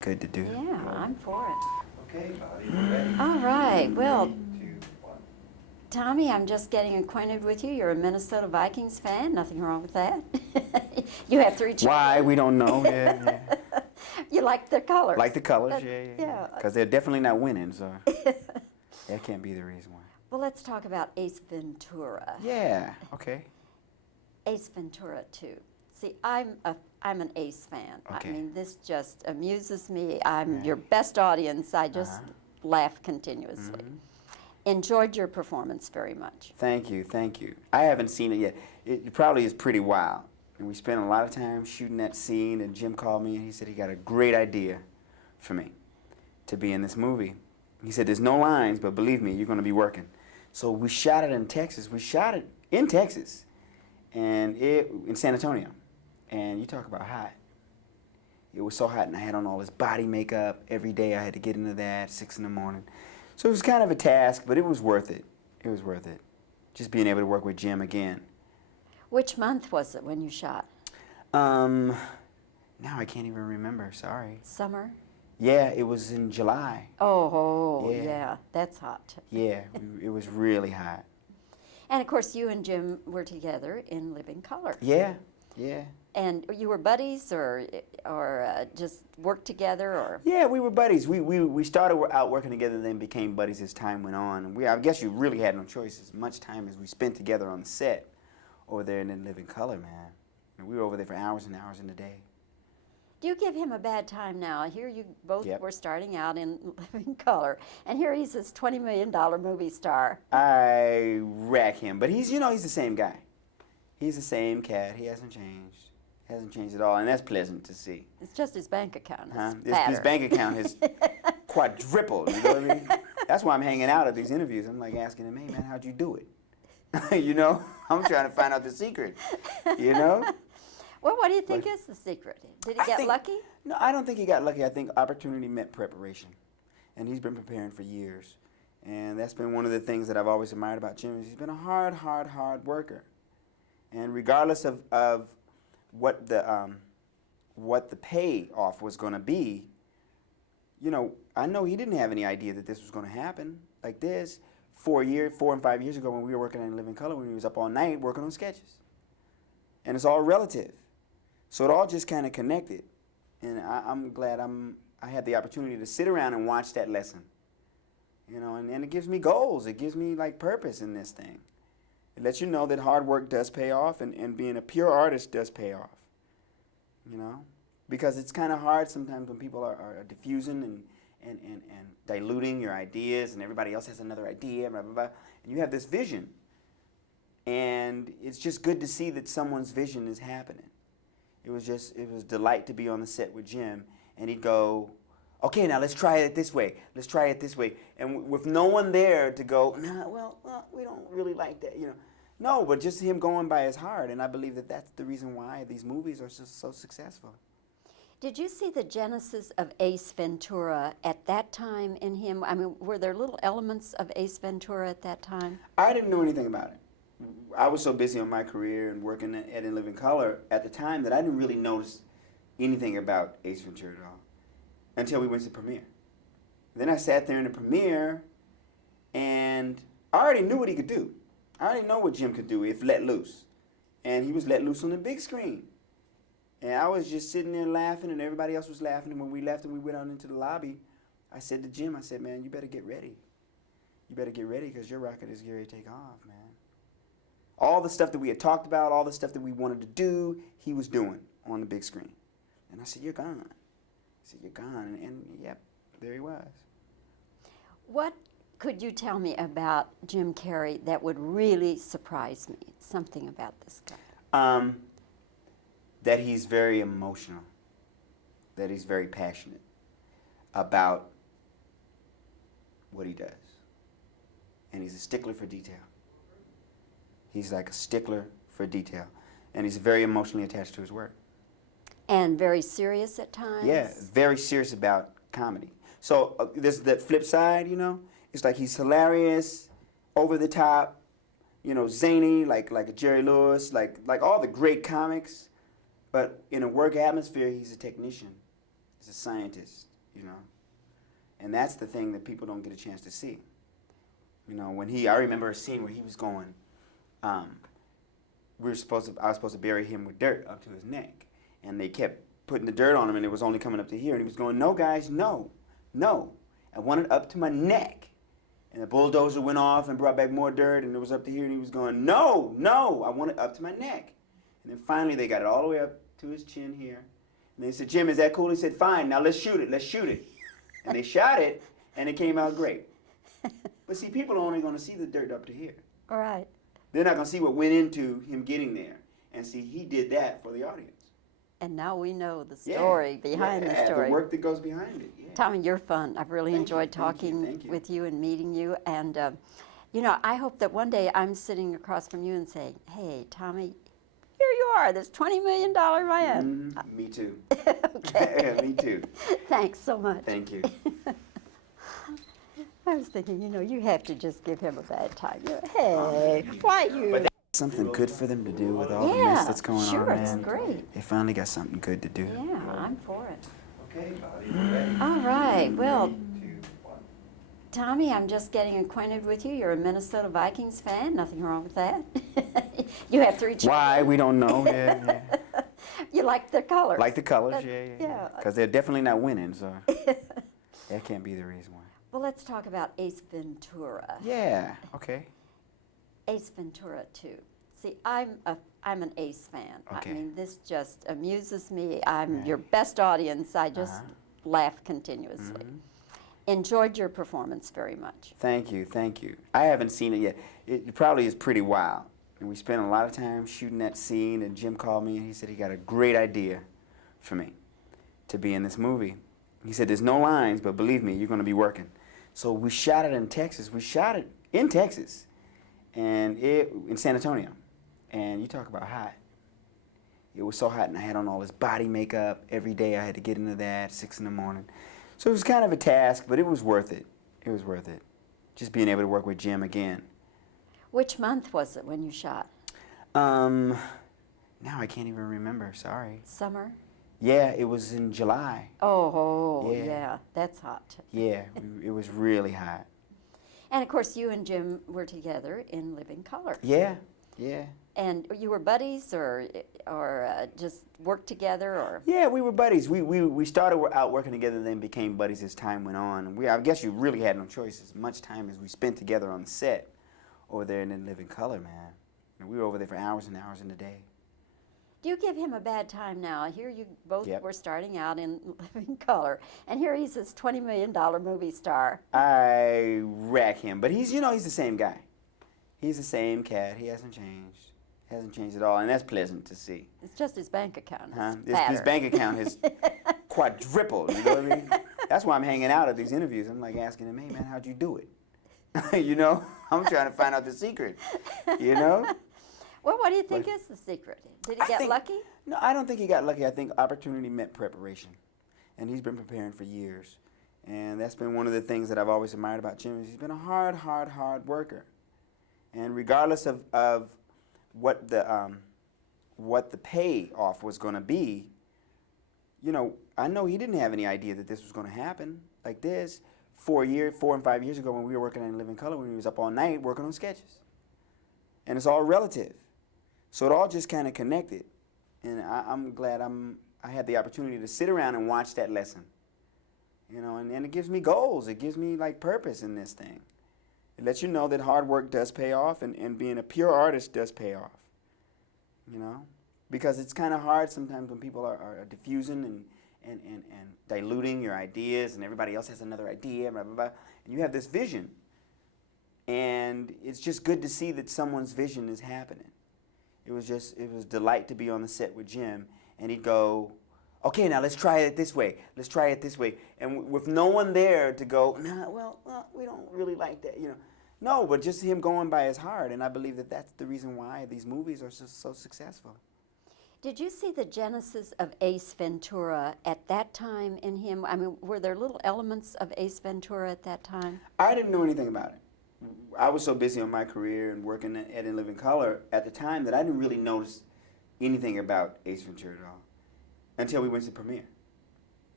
Good to do. Yeah, I'm for it. Okay, Bobbie, we're ready. All right. Well, 3, 2, 1. Tommy, I'm just getting acquainted with you. You're a Minnesota Vikings fan. Nothing wrong with that. You have 3 children. Why? We don't know. Yeah, yeah. You like the colors. Like the colors, But, yeah. Because they're definitely not winning, so that can't be the reason why. Well, let's talk about Ace Ventura. Yeah, okay. Ace Ventura 2. See, I'm an Ace fan. Okay. I mean, this just amuses me. I'm Yeah. your best audience. I just laugh continuously. Enjoyed your performance very much. Thank you, thank you. I haven't seen it yet. It probably is pretty wild. And we spent a lot of time shooting that scene, and Jim called me and he said he got a great idea for me to be in this movie. He said, there's no lines, but believe me, you're going to be working. So we shot it in Texas. We shot it in Texas, and in San Antonio. And you talk about hot. It was so hot, and I had on all this body makeup. Every day I had to get into that, 6 in the morning. So it was kind of a task, but it was worth it. It was worth it. Just being able to work with Jim again. Which month was it when you shot? Now I can't even remember, sorry. Summer? Yeah, it was in July. Oh, Yeah. yeah, that's hot. Yeah, it was really hot. And of course, you and Jim were together in Living Color. Yeah, yeah. And you were buddies, or just worked together, or? Yeah, we were buddies. We started out working together and then became buddies as time went on. And I guess you really had no choice. As much time as we spent together on the set over there in Living Color, man. And we were over there for hours and hours in the day. Do you give him a bad time now? Here you both Yep. were starting out in Living Color, and here he's this $20 million movie star. I rack him, but he's the same guy. He's the same cat. He hasn't changed. Hasn't changed at all, and that's pleasant to see. It's just his bank account. Huh? It's fatter. His bank account has quadrupled, you know what I mean? That's why I'm hanging out at these interviews. I'm like asking him, hey man, how'd you do it? You know? I'm trying to find out the secret, you know? Well, what do you think is the secret? Did he get lucky? No, I don't think he got lucky. I think opportunity met preparation. And he's been preparing for years. And that's been one of the things that I've always admired about Jim is he's been a hard worker. And regardless of what the payoff was going to be, you know, I know he didn't have any idea that this was going to happen like this 4 and 5 years ago when we were working in Living Color, when he was up all night working on sketches. And it's all relative. So it all just kind of connected. And I'm glad I had the opportunity to sit around and watch that lesson. You know, and it gives me goals. It gives me like purpose in this thing. It lets you know that hard work does pay off, and being a pure artist does pay off. You know? Because it's kind of hard sometimes when people are diffusing and diluting your ideas, and everybody else has another idea, blah, blah, blah, and you have this vision. And it's just good to see that someone's vision is happening. It was a delight to be on the set with Jim, and he'd go, okay, now let's try it this way. Let's try it this way. And with no one there to go, nah, well, we don't really like that, you know. No, but just him going by his heart, and I believe that that's the reason why these movies are so successful. Did you see the genesis of Ace Ventura at that time in him? I mean, were there little elements of Ace Ventura at that time? I didn't know anything about it. I was so busy on my career and working at In Living Color at the time that I didn't really notice anything about Ace Ventura at all until we went to the premiere. Then I sat there in the premiere, and I already knew what he could do. I already know what Jim could do if let loose. And he was let loose on the big screen. And I was just sitting there laughing, and everybody else was laughing. And when we left and we went out into the lobby, I said to Jim, I said, man, you better get ready. You better get ready because your rocket is getting ready to take off, man. All the stuff that we had talked about, all the stuff that we wanted to do, he was doing on the big screen. And I said, you're gone. I said, you're gone. And yep, there he was. What could you tell me about Jim Carrey that would really surprise me? Something about this guy. That he's very emotional. That he's very passionate about what he does. And he's a stickler for detail. He's like a stickler for detail. And he's very emotionally attached to his work. And very serious at times? Yeah, very serious about comedy. So there's that flip side, you know? It's like he's hilarious, over the top, you know, zany, like a Jerry Lewis, like all the great comics. But in a work atmosphere, he's a technician. He's a scientist. you know. And that's the thing that people don't get a chance to see. You know, I remember a scene where he was going, I was supposed to bury him with dirt up to his neck. And they kept putting the dirt on him, and it was only coming up to here. And he was going, no, guys, no. I want it up to my neck. And the bulldozer went off and brought back more dirt, and it was up to here, and he was going, no, I want it up to my neck. And then finally they got it all the way up to his chin here. And they said, Jim, is that cool? He said, fine, now let's shoot it. And they shot it, and it came out great. But see, people are only going to see the dirt up to here. All right. They're not going to see what went into him getting there. And see, he did that for the audience. And now we know the story behind the story. The work that goes behind it. Yeah. Tommy, you're fun. I've really enjoyed talking with you and meeting you. And, you know, I hope that one day I'm sitting across from you and saying, hey, Tommy, here you are, this $20 million man. Me too. Okay. Me too. Thanks so much. Thank you. I was thinking, you know, you have to just give him a bad time. Hey, why you? But that's something good for them to do with all the mess that's going on, man. It's great. They finally got something good to do. Yeah, I'm for it. Okay, Bobbie, you ready? All right, well, 3, 2, 1. Tommy, I'm just getting acquainted with you. You're a Minnesota Vikings fan. Nothing wrong with that. You have 3 children. Why? We don't know. Yeah. You like the colors. Like the colors, yeah. Because they're definitely not winning, so that can't be the reason why. Well, let's talk about Ace Ventura. Yeah, okay. Ace Ventura 2. See, I'm an Ace fan. Okay. I mean, this just amuses me. I'm your best audience. I just laugh continuously. Enjoyed your performance very much. Thank you. I haven't seen it yet. It probably is pretty wild. And we spent a lot of time shooting that scene, and Jim called me and he said he got a great idea for me to be in this movie. He said, there's no lines, but believe me, you're going to be working. So we shot it in Texas. And in San Antonio. And you talk about hot. It was so hot, and I had on all this body makeup. Every day I had to get into that, 6 in the morning. So it was kind of a task, but it was worth it. It was worth it. Just being able to work with Jim again. Which month was it when you shot? Now I can't even remember, sorry. Summer? Yeah, it was in July. Oh, yeah, that's hot. Yeah, it was really hot. And of course, you and Jim were together in Living Color. Yeah. And you were buddies, or just worked together, or? Yeah, we were buddies. We started out working together, and then became buddies as time went on. And I guess you really had no choice. As much time as we spent together on the set over there in Living Color, man. And we were over there for hours and hours in a day. Do you give him a bad time now? Here you both were starting out in Living Color, and here he's this $20 million movie star. I wreck him, but he's the same guy. He's the same cat. He hasn't changed. Hasn't changed at all, and that's pleasant to see. It's just his bank account. His bank account has quadrupled, you know what I mean? That's why I'm hanging out at these interviews. I'm like asking him, hey man, how'd you do it? You know? I'm trying to find out the secret, you know? Well, what do you think is the secret? Did he get lucky? No, I don't think he got lucky. I think opportunity met preparation. And he's been preparing for years. And that's been one of the things that I've always admired about Jim is he's been a hard worker. And regardless of what the payoff was going to be, you know, I know he didn't have any idea that this was going to happen like this 4 and 5 years ago when we were working in Living Color, when he was up all night working on sketches. And it's all relative. So it all just kind of connected. And I'm glad I had the opportunity to sit around and watch that lesson. You know, and it gives me goals. It gives me like purpose in this thing. It lets you know that hard work does pay off, and being a pure artist does pay off. You know? Because it's kind of hard sometimes when people are diffusing and diluting your ideas, and everybody else has another idea, blah, blah, blah, and you have this vision. And it's just good to see that someone's vision is happening. It was delight to be on the set with Jim, and he'd go, okay, now let's try it this way. Let's try it this way. And with no one there to go, nah, well, we don't really like that, you know. No, but just him going by his heart, and I believe that that's the reason why these movies are so successful. Did you see the genesis of Ace Ventura at that time in him? I mean, were there little elements of Ace Ventura at that time? I didn't know anything about it. I was so busy on my career and working at In Living Color at the time that I didn't really notice anything about Ace Ventura at all until we went to premiere.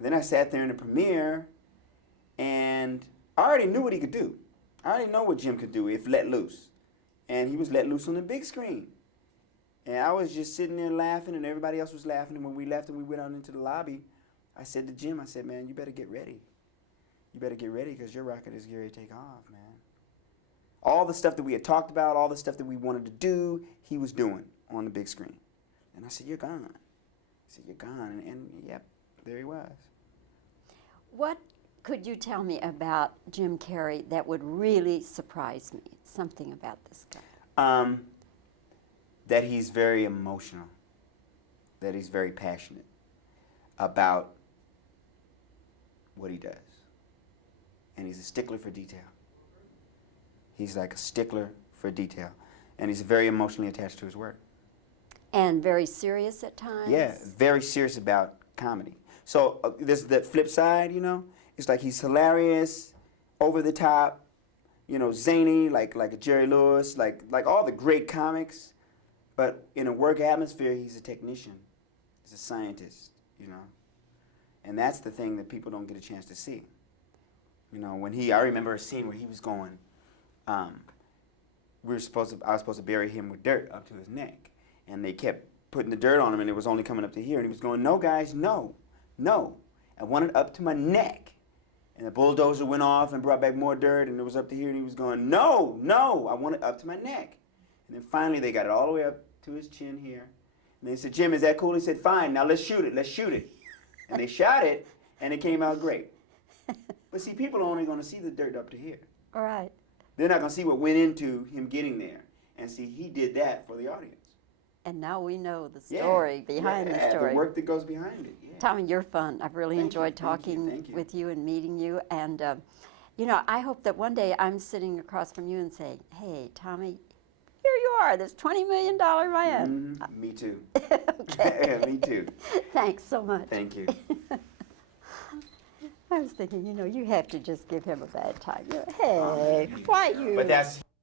And then I sat there in the premiere, and I already knew what he could do. I already know what Jim could do if let loose. And he was let loose on the big screen. And I was just sitting there laughing, and everybody else was laughing. And when we left and we went out into the lobby, I said to Jim, I said, man, you better get ready. You better get ready because your rocket is ready to take off, man. All the stuff that we had talked about, all the stuff that we wanted to do, he was doing on the big screen. And I said, you're gone. I said, you're gone. And yep, there he was. What could you tell me about Jim Carrey that would really surprise me? Something about this guy. That he's very emotional. That he's very passionate about what he does. And he's a stickler for detail. He's like a stickler for detail. And he's very emotionally attached to his work. And very serious at times? Yeah, very serious about comedy. So there's the flip side, you know. It's like he's hilarious, over the top, you know, zany, like a Jerry Lewis, like all the great comics. But in a work atmosphere, he's a technician. He's a scientist, you know. And that's the thing that people don't get a chance to see. You know, when I remember a scene where he was going, I was supposed to bury him with dirt up to his neck. And they kept putting the dirt on him, and it was only coming up to here. And he was going, no, guys, no. I want it up to my neck. And the bulldozer went off and brought back more dirt, and it was up to here, and he was going, no, I want it up to my neck. And then finally they got it all the way up to his chin here. And they said, Jim, is that cool? He said, fine, now let's shoot it. And they shot it, and it came out great. But see, people are only going to see the dirt up to here. All right. They're not going to see what went into him getting there. And see, he did that for the audience. And now we know the story behind the story. The work that goes behind it. Yeah. Tommy, you're fun. I've really enjoyed talking Thank you. with you and meeting you. And, you know, I hope that one day I'm sitting across from you and saying, hey, Tommy, here you are, this $20 million man. Me too. Okay. Me too. Thanks so much. Thank you. I was thinking, you know, you have to just give him a bad time. Hey, why you? But that's